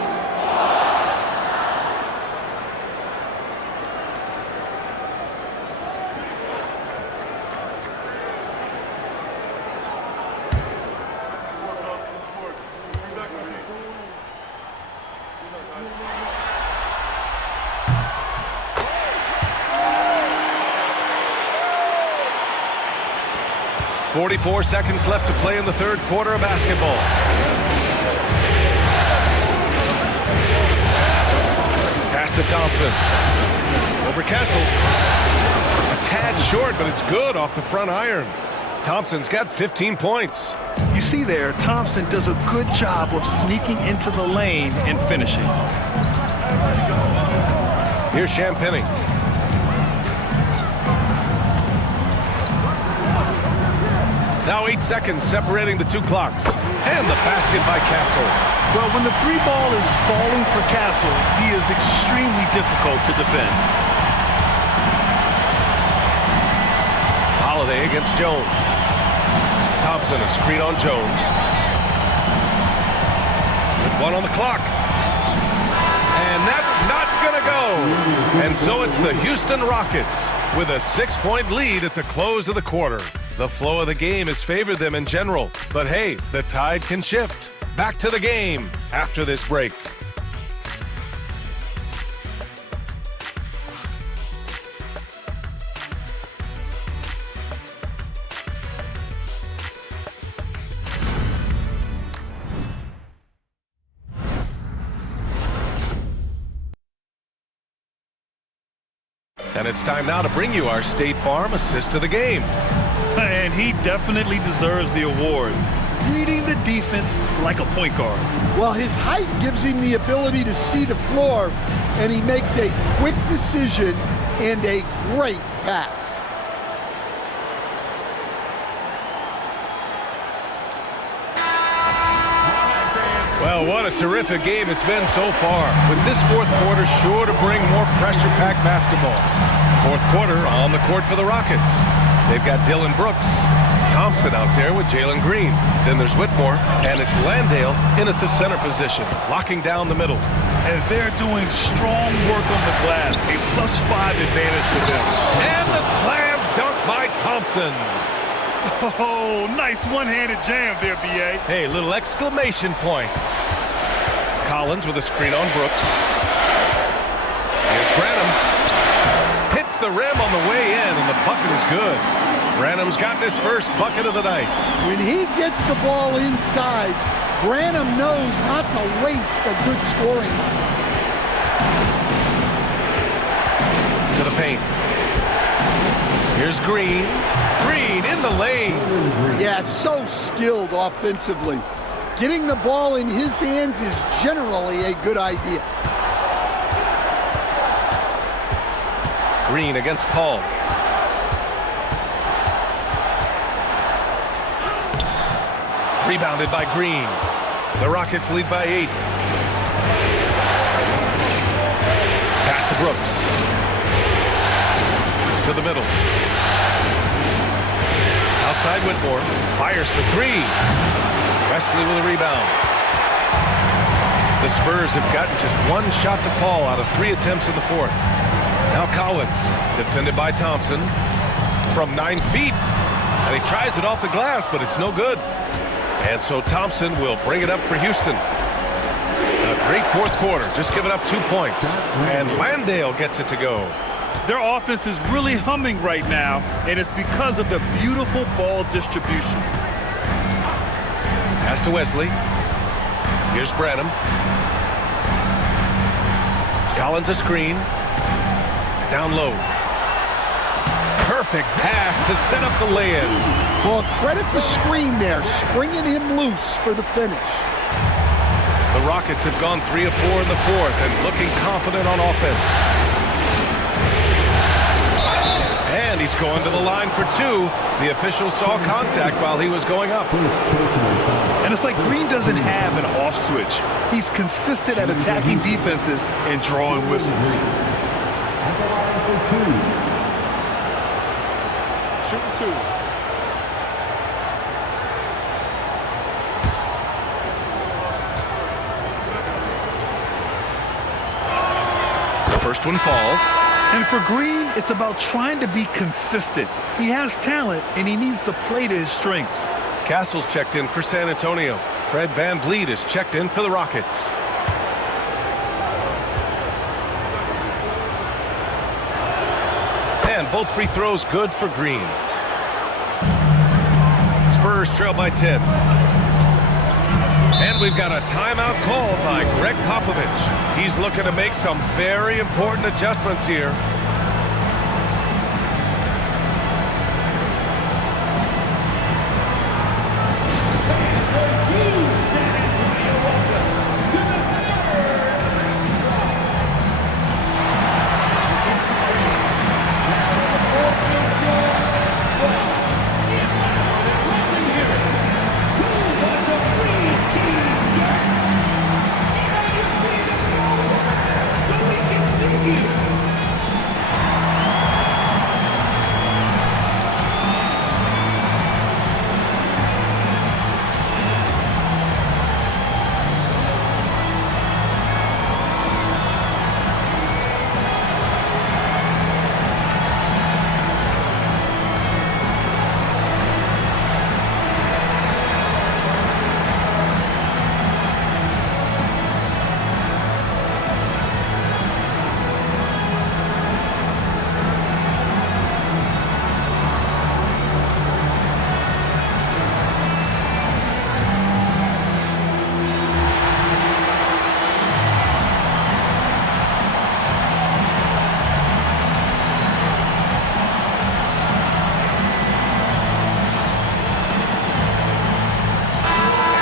44 seconds left to play in the third quarter of basketball. Pass to Thompson. Over Kessel. A tad short, but it's good off the front iron. Thompson's got 15 points. You see there, Thompson does a good job of sneaking into the lane and finishing. Here's Champagny. Now 8 seconds separating the two clocks. And the basket by Castle. Well, when the three ball is falling for Castle, he is extremely difficult to defend. Holiday against Jones. Thompson, a screen on Jones. With 1 on the clock. And that's not gonna go. And so it's the Houston Rockets with a 6-point lead at the close of the quarter. The flow of the game has favored them in general. But hey, the tide can shift. Back to the game after this break. And it's time now to bring you our State Farm assist to the game. And he definitely deserves the award. Reading the defense like a point guard. Well, his height gives him the ability to see the floor, and he makes a quick decision and a great pass. Well, what a terrific game it's been so far. With this fourth quarter sure to bring more pressure-packed basketball. Fourth quarter on the court for the Rockets. They've got Dylan Brooks, Thompson out there with Jalen Green. Then there's Whitmore, and it's Landale in at the center position, locking down the middle. And they're doing strong work on the glass, a +5 advantage for them. And the slam dunk by Thompson. Oh, nice one-handed jam there, B.A. Hey, little exclamation point. Collins with a screen on Brooks. Here's Branham. Hits the rim on the way in, and the bucket is good. Branham's gotten his first bucket of the night. When he gets the ball inside, Branham knows not to waste a good scoring opportunity. To the paint. Here's Green. Green in the lane. Yeah, so skilled offensively. Getting the ball in his hands is generally a good idea. Green against Paul. Rebounded by Green. The Rockets lead by 8. Pass to Brooks. To the middle. Outside Whitmore. Fires for 3. Wesley with a rebound. The Spurs have gotten just 1 shot to fall out of 3 attempts in the fourth. Now Collins, defended by Thompson from 9 feet. And he tries it off the glass, but it's no good. And so Thompson will bring it up for Houston. A great fourth quarter, just giving up 2 points. And Landale gets it to go. Their offense is really humming right now, and it's because of the beautiful ball distribution. Pass to Wesley. Here's Branham. Collins a screen. Down low. Perfect pass to set up the lay-in. Well, credit the screen there, springing him loose for the finish. The Rockets have gone 3 of 4 in the fourth and looking confident on offense. And he's going to the line for 2. The official saw contact while he was going up. And it's like Green doesn't have an off switch. He's consistent at attacking defenses and drawing whistles. Shooting 2. The first one falls. And for Green, it's about trying to be consistent. He has talent, and he needs to play to his strengths. Castle's checked in for San Antonio. Fred VanVleet is checked in for the Rockets. And both free throws good for Green. Spurs trail by 10. And we've got a timeout called by Greg Popovich. He's looking to make some very important adjustments here.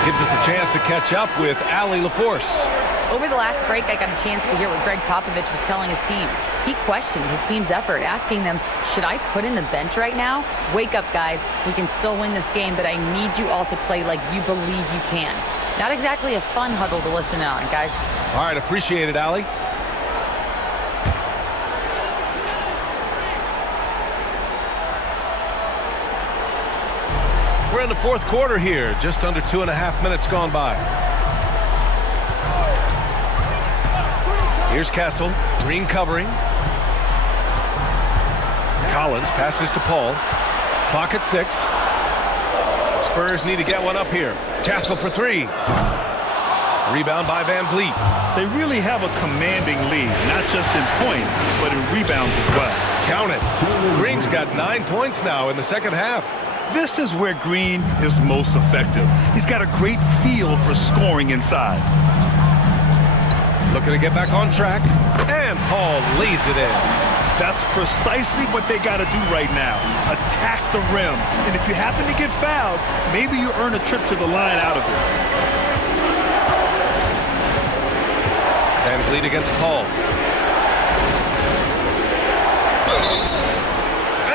Gives us a chance to catch up with Allie LaForce. Over the last break, I got a chance to hear what Greg Popovich was telling his team. He questioned his team's effort, asking them, should I put in the bench right now? Wake up, guys. We can still win this game, but I need you all to play like you believe you can. Not exactly a fun huddle to listen on, guys. All right, appreciate it, Allie. We're in the fourth quarter here, just under 2.5 minutes gone by. Here's Castle, Green covering. Collins passes to Paul. Clock at 6. Spurs need to get one up here. Castle for 3. Rebound by Van Vliet. They really have a commanding lead, not just in points, but in rebounds as well. Count it. Green's got 9 points now in the second half. This is where Green is most effective. He's got a great feel for scoring inside. Looking to get back on track, and Paul lays it in. That's precisely what they got to do right now. Attack the rim. And if you happen to get fouled, maybe you earn a trip to the line out of it. Van Vliet against Paul.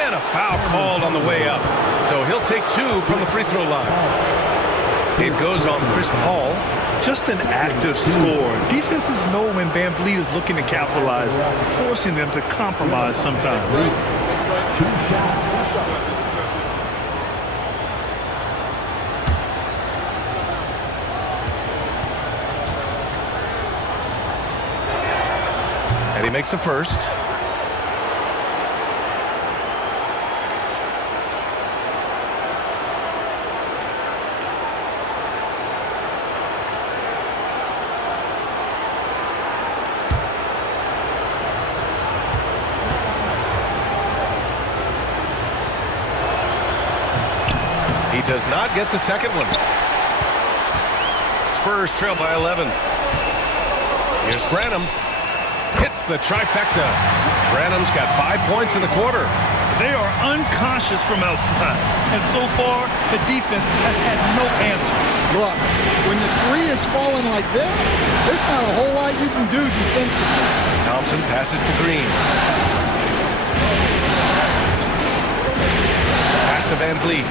And a foul called on the way up. So he'll take 2 from the free throw line. It goes on Chris Paul. Just an active score. Defenses know when Van Vliet is looking to capitalize, forcing them to compromise sometimes. 2 shots. And he makes a first. Does not get the second one. Spurs trail by 11. Here's Branham. Hits the trifecta. Branham's got 5 points in the quarter. They are unconscious from outside. And so far, the defense has had no answer. Look, when the 3 is falling like this, there's not a whole lot you can do defensively. Thompson passes to Green. Pass to Van Vliet.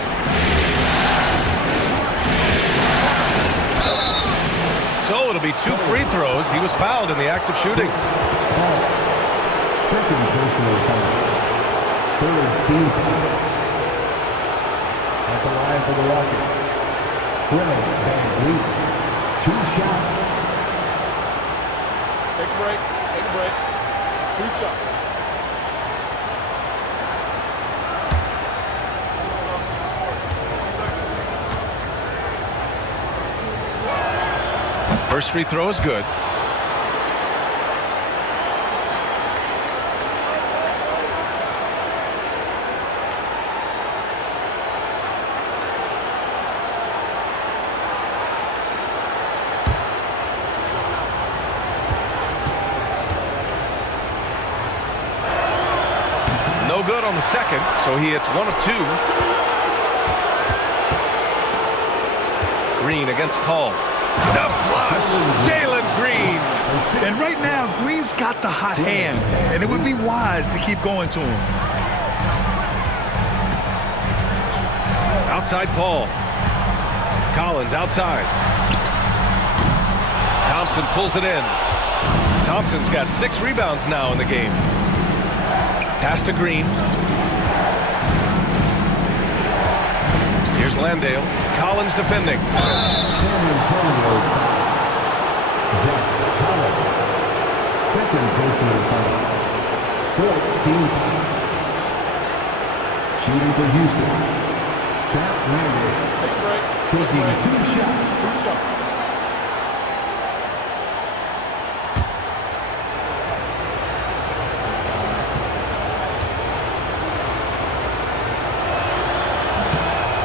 So it'll be 2 free throws. He was fouled in the act of shooting. Second personal foul. Third team. At the line for the Rockets. Fred Van Vliet. 2 shots. Take a break. Take a break. 2 shots. First free throw is good. No good on the second, so he hits 1 of 2. Green against Paul. The flush! Jalen Green! And right now, Green's got the hot hand, and it would be wise to keep going to him. Outside Paul. Collins outside. Thompson pulls it in. Thompson's got 6 rebounds now in the game. Pass to Green. Here's Landale. Collins defending. San Antonio, Zach Collins. Second personal foul. 14. Shooting for Houston. Chap Landale. Take a break. Taking 2 shots. 2 shots.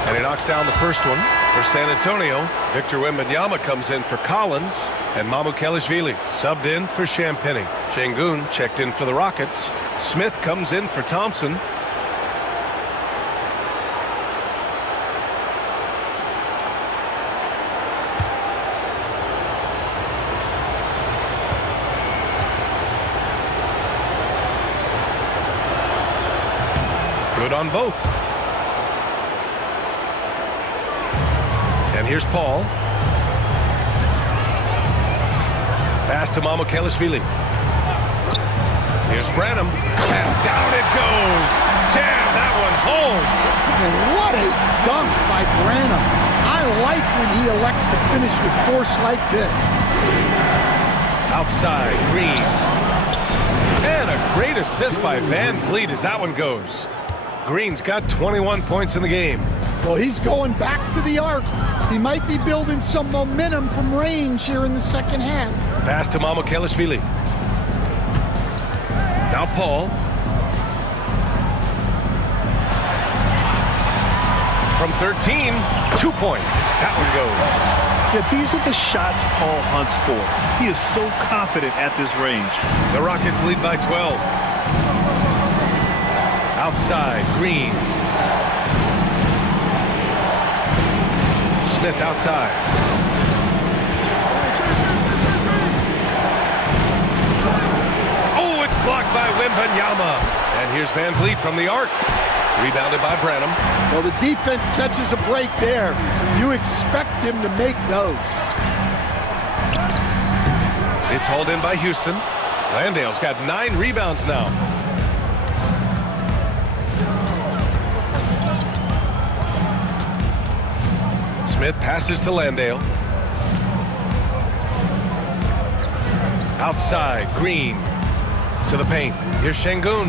And he knocks down the first one for San Antonio. Victor Wembanyama comes in for Collins. And Mamukelashvili subbed in for Champagnie. Şengün checked in for the Rockets. Smith comes in for Thompson. Good on both. And here's Paul. Pass to Mamukelashvili. Here's Branham. And down it goes. Jam that one home. And what a dunk by Branham. I like when he elects to finish with force like this. Outside, Green. And a great assist by Van Vliet as that one goes. Green's got 21 points in the game. Well, he's going back to the arc. He might be building some momentum from range here in the second half. Pass to Mamukelashvili. Now Paul. From 13, 2 points. That one goes. Yeah, these are the shots Paul hunts for. He is so confident at this range. The Rockets lead by 12. Outside, Green. Smith outside. Oh, it's blocked by Wembanyama. And here's Van Vliet from the arc. Rebounded by Branham. Well, the defense catches a break there. You expect him to make those. It's hauled in by Houston. Landale's got 9 rebounds now. Smith passes to Landale. Outside, Green to the paint. Here's Şengün.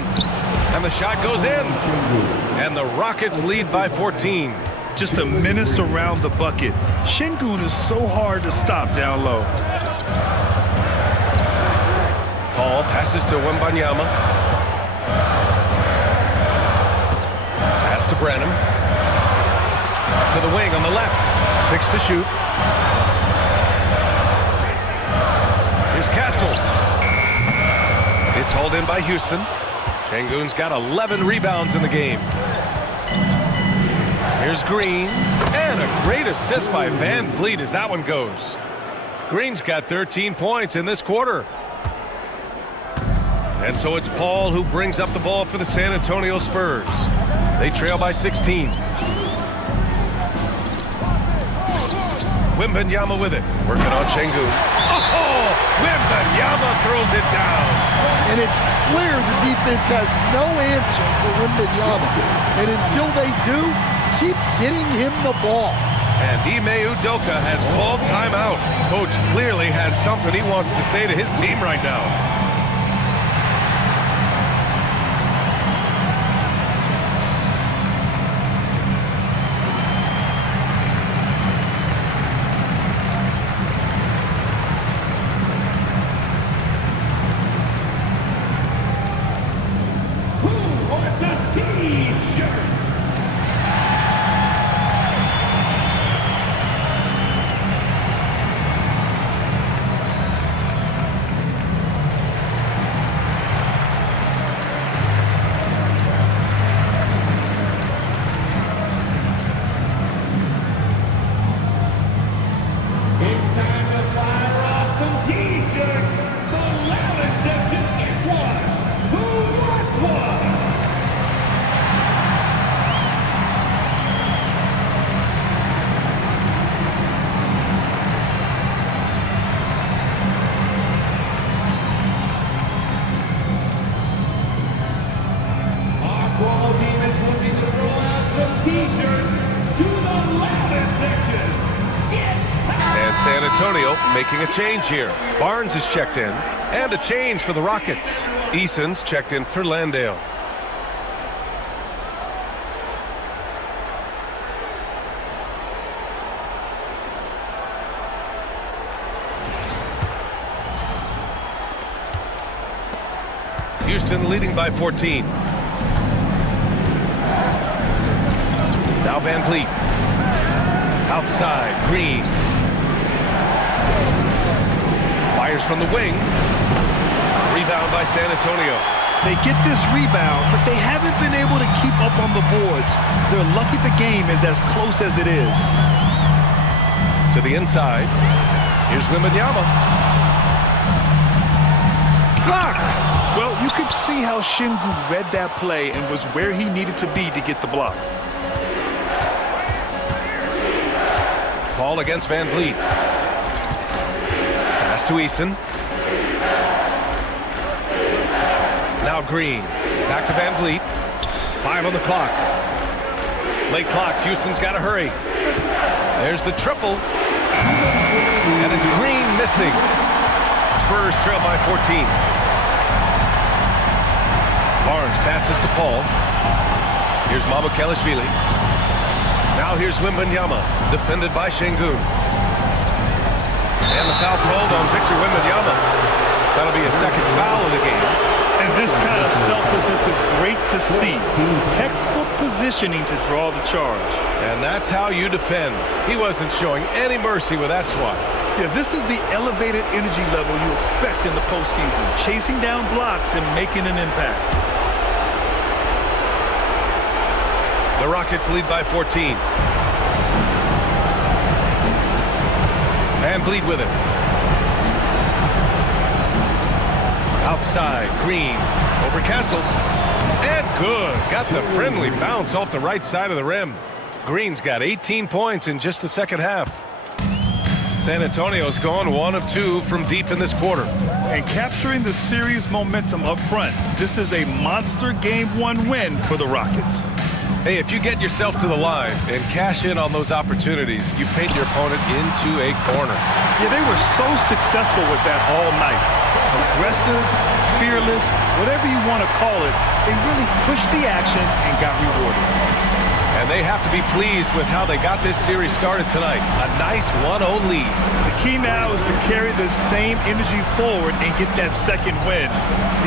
And the shot goes in. And the Rockets lead by 14. Just a menace around the bucket. Şengün is so hard to stop down low. Paul passes to Wembanyama. Pass to Branham. To the wing on the left. 6 to shoot. Here's Castle. It's hauled in by Houston. Şengün's got 11 rebounds in the game. Here's Green. And a great assist by Van Vliet as that one goes. Green's got 13 points in this quarter. And so it's Paul who brings up the ball for the San Antonio Spurs. They trail by 16. Wembanyama with it. Working on Şengün. Oh! Wembanyama throws it down. And it's clear the defense has no answer for Wembanyama. And until they do, keep getting him the ball. And Ime Udoka has called timeout. Coach clearly has something he wants to say to his team right now. San Antonio making a change here. Barnes is checked in, and a change for the Rockets. Eason's checked in for Landale. Houston leading by 14. Now Van Vliet. Outside, Green. Fires from the wing. Rebound by San Antonio. They get this rebound, but they haven't been able to keep up on the boards. They're lucky the game is as close as it is. To the inside. Here's Wembanyama. Blocked! Well, you could see how Shingu read that play and was where he needed to be to get the block. Ball against Van Vliet. Pass to Eason. Now Green. Back to Van Vliet. 5 on the clock. Late clock. Houston's got to hurry. There's the triple. And it's Green missing. Spurs trail by 14. Barnes passes to Paul. Here's Mamukelashvili. Now here's Wembanyama, defended by Şengün. And the foul called on Victor Wembanyama. That'll be a second foul of the game. And this kind of selflessness is great to see. Textbook positioning to draw the charge. And that's how you defend. He wasn't showing any mercy with that swat. Yeah, this is the elevated energy level you expect in the postseason. Chasing down blocks and making an impact. The Rockets lead by 14. Van Vliet with it. Outside, Green. Over Castle. And good. Got the friendly bounce off the right side of the rim. Green's got 18 points in just the second half. San Antonio's gone 1 of 2 from deep in this quarter. And capturing the series momentum up front. This is a monster Game 1 win for the Rockets. Hey, if you get yourself to the line and cash in on those opportunities, you paint your opponent into a corner. Yeah, they were so successful with that all night. Aggressive, fearless, whatever you want to call it, they really pushed the action and got rewarded. And they have to be pleased with how they got this series started tonight. A nice 1-0 lead. The key now is to carry this same energy forward and get that second win.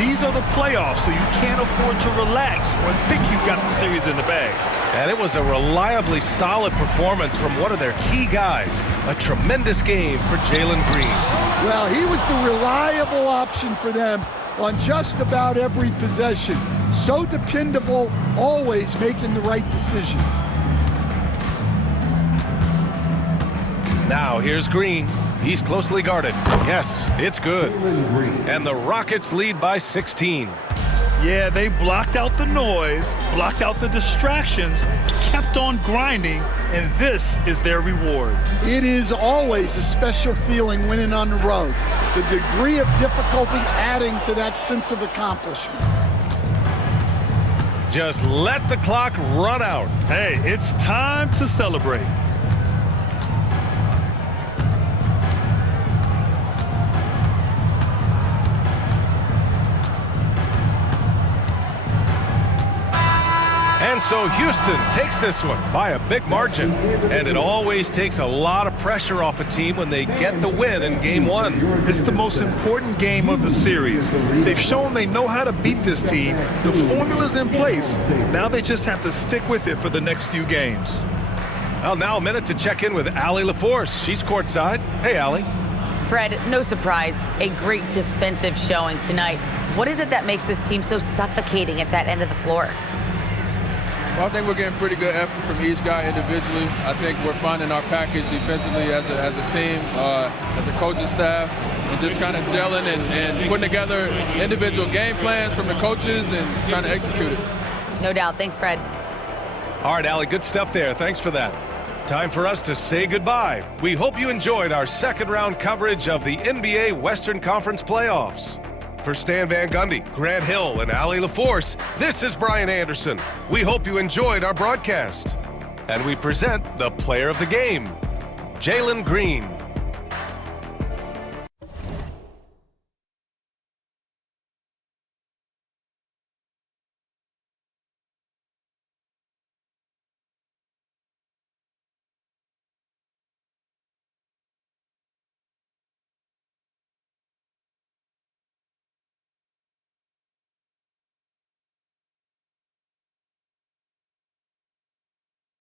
These are the playoffs, so you can't afford to relax or think you've got the series in the bag. And it was a reliably solid performance from one of their key guys. A tremendous game for Jalen Green. Well, he was the reliable option for them on just about every possession. So dependable, always making the right decision. Now here's Green. He's closely guarded. Yes, it's good. And the Rockets lead by 16. Yeah, they blocked out the noise, blocked out the distractions, kept on grinding, and this is their reward. It is always a special feeling winning on the road. The degree of difficulty adding to that sense of accomplishment. Just let the clock run out. Hey, it's time to celebrate. And so Houston takes this one by a big margin. And it always takes a lot of pressure off a team when they get the win in Game 1. It's the most important game of the series. They've shown they know how to beat this team. The formula's in place. Now they just have to stick with it for the next few games. Well, now a minute to check in with Allie LaForce. She's courtside. Hey, Allie. Fred, no surprise, a great defensive showing tonight. What is it that makes this team so suffocating at that end of the floor? Well, I think we're getting pretty good effort from each guy individually. I think we're finding our package defensively as a team, as a coaching staff, and just kind of gelling and putting together individual game plans from the coaches and trying to execute it. No doubt. Thanks, Fred. All right, Allie, good stuff there. Thanks for that. Time for us to say goodbye. We hope you enjoyed our second round coverage of the NBA Western Conference playoffs. For Stan Van Gundy, Grant Hill, and Allie LaForce, this is Brian Anderson. We hope you enjoyed our broadcast. And we present the player of the game, Jalen Green.